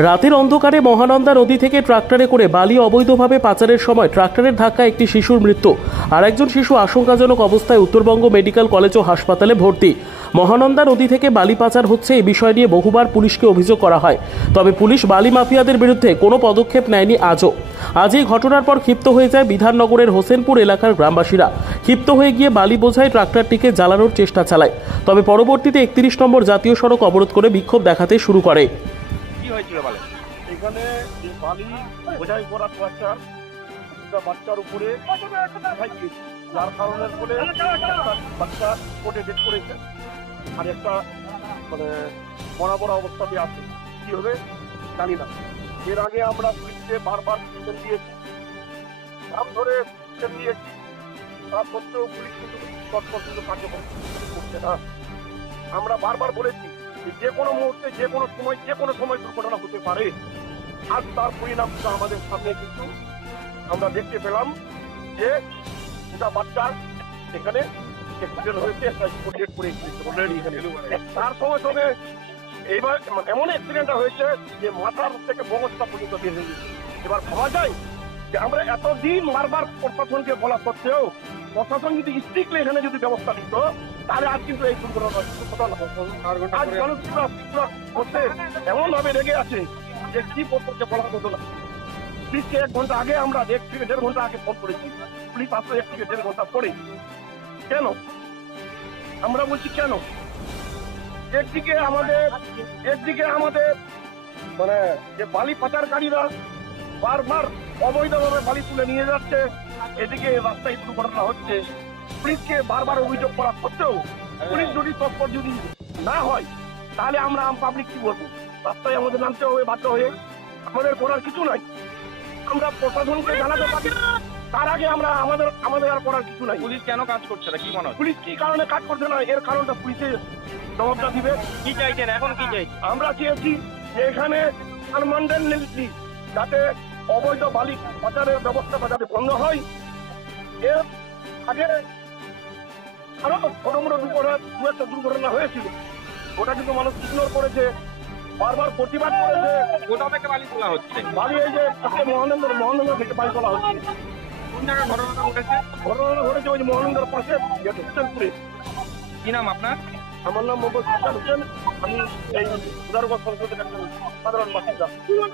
রাতের অন্ধকারে মহানন্দা নদী থেকে ট্রাক্টরে করে বালি অবৈধভাবে পাচারের সময় ট্রাক্টরের ধাক্কায় একটি শিশুর মৃত্যু। আর একজন শিশু আশঙ্কাজনক অবস্থায় উত্তরবঙ্গ মেডিকেল কলেজ ও হাসপাতালে ভর্তি। মহানন্দা নদী থেকে বালি পাচার হচ্ছে এই বিষয় নিয়ে বহুবার পুলিশকে অভিযোগ করা হয়, তবে পুলিশ বালি মাফিয়াদের বিরুদ্ধে কোনো পদক্ষেপ নেয়নি আজও। আজ এই ঘটনার পর ক্ষিপ্ত হয়ে যায় বিধাননগরের হোসেনপুর এলাকার গ্রামবাসীরা। ক্ষিপ্ত হয়ে গিয়ে বালি বোঝাই ট্রাক্টরটিকে জ্বালানোর চেষ্টা চালায়, তবে পরবর্তীতে 31 নম্বর জাতীয় সড়ক অবরোধ করে বিক্ষোভ দেখাতে শুরু করে। কি হয়েছিল বলে? এখানে যে বালি বোঝাই করা ট্রাক্টর বাচ্চার উপরে যার কারণের ফলে বাচ্চা কোটে ডেট করেছে, আর একটা মানে বরাবর অবস্থাতে আছে। কি হবে জানি না। এর আগে আমরা পুলিশকে বারবার নির্দেশ দিয়েছি, নাম ধরে দিয়েছি, তা সত্ত্বেও পুলিশ কিন্তু তৎপর্যন্ত কার্যক্রম করছে না। আমরা বারবার বলেছি যে কোনো মুহূর্তে যে কোনো সময় দুর্ঘটনা হতে পারে। আজ তার পরিণামটা আমাদের সামনে কিন্তু আমরা দেখতে পেলাম যে দুটা বাচ্চার এখানে অ্যাক্সিডেন্ট হয়েছে, একটা স্পট করে অলরেডি এখানে। তার সঙ্গে সঙ্গে এইবার এমন অ্যাক্সিডেন্টটা হয়েছে যে মাথার থেকে বগসটা পর্যন্ত বের হয়ে গেছে। এবার ভাবা যায় যে আমরা এতদিন বারবার প্রশাসনকে বলা সত্ত্বেও প্রশাসন যদি স্ট্রিক্টলি এখানে যদি ব্যবস্থা নিত, তাহলে আজ কিন্তু এই দুর্ঘটনা আজ মানুষ পুরো এমন ভাবে রেগে আছে যে কি করতে বলা হতো না। পুলিশকে 1 ঘন্টা আগে আমরা 1 থেকে 1.5 ঘন্টা আগে ফোন করেছি, পুলিশ আসলে 1 থেকে 1.5 ঘন্টা পরে। কেন আমরা বলছি কেন? একদিকে আমাদের মানে যে বালি পাচারকারীরা বারবার অবৈধভাবে বালি তুলে নিয়ে যাচ্ছে, এদিকে রাস্তায় দুর্ঘটনা হচ্ছে। পুলিশকে বারবার অভিযোগ করা সত্ত্বেও পুলিশ যদি তৎপর যদি না হয়, তাহলে আমরা পাবলিক কি বলবো? রাস্তায় আমাদের নামতে হবে বাধ্য হয়ে। আমাদের করার কিছু নাই, আমরা প্রশাসনকে জানাতে পারি, তার আগে আমরা আমাদের আর করার কিছু নাই। পুলিশ কেন কাজ করছে না কি মনে হয়? পুলিশ কি কারণে কাজ করছে না, এর কারণটা পুলিশের জবাবটা দিবে। কি চাইছেন এখন? কি চাইছেন? আমরা চেয়েছি যে এখানে পার্মানেন্টলি যাতে অবৈধ বালি পাচারের ব্যবস্থাটা যাতে বন্ধ হয়। এর আগে আরো ছোট মোটো একটা দুর্ঘটনা হয়েছিল, ওটা কিন্তু মানুষ ইগনোর করেছে, বারবার প্রতিবাদ করেছে। কোথা থেকে বালি তোলা হচ্ছে? বালি এই যে মহানন্দা থেকে বালি তোলা হচ্ছে। কোন জায়গায় ঘটনাটা ঘটেছে? ঘটনাটা ঘটেছে ওই যে মহানন্দার পাশে হোসেনপুরে। কি নাম আপনার? আমার নাম মোহাম্মদ সুলতান হোসেন, আমি এই উদারগঞ্জ সংসদের একজন সাধারণ বাসিন্দা।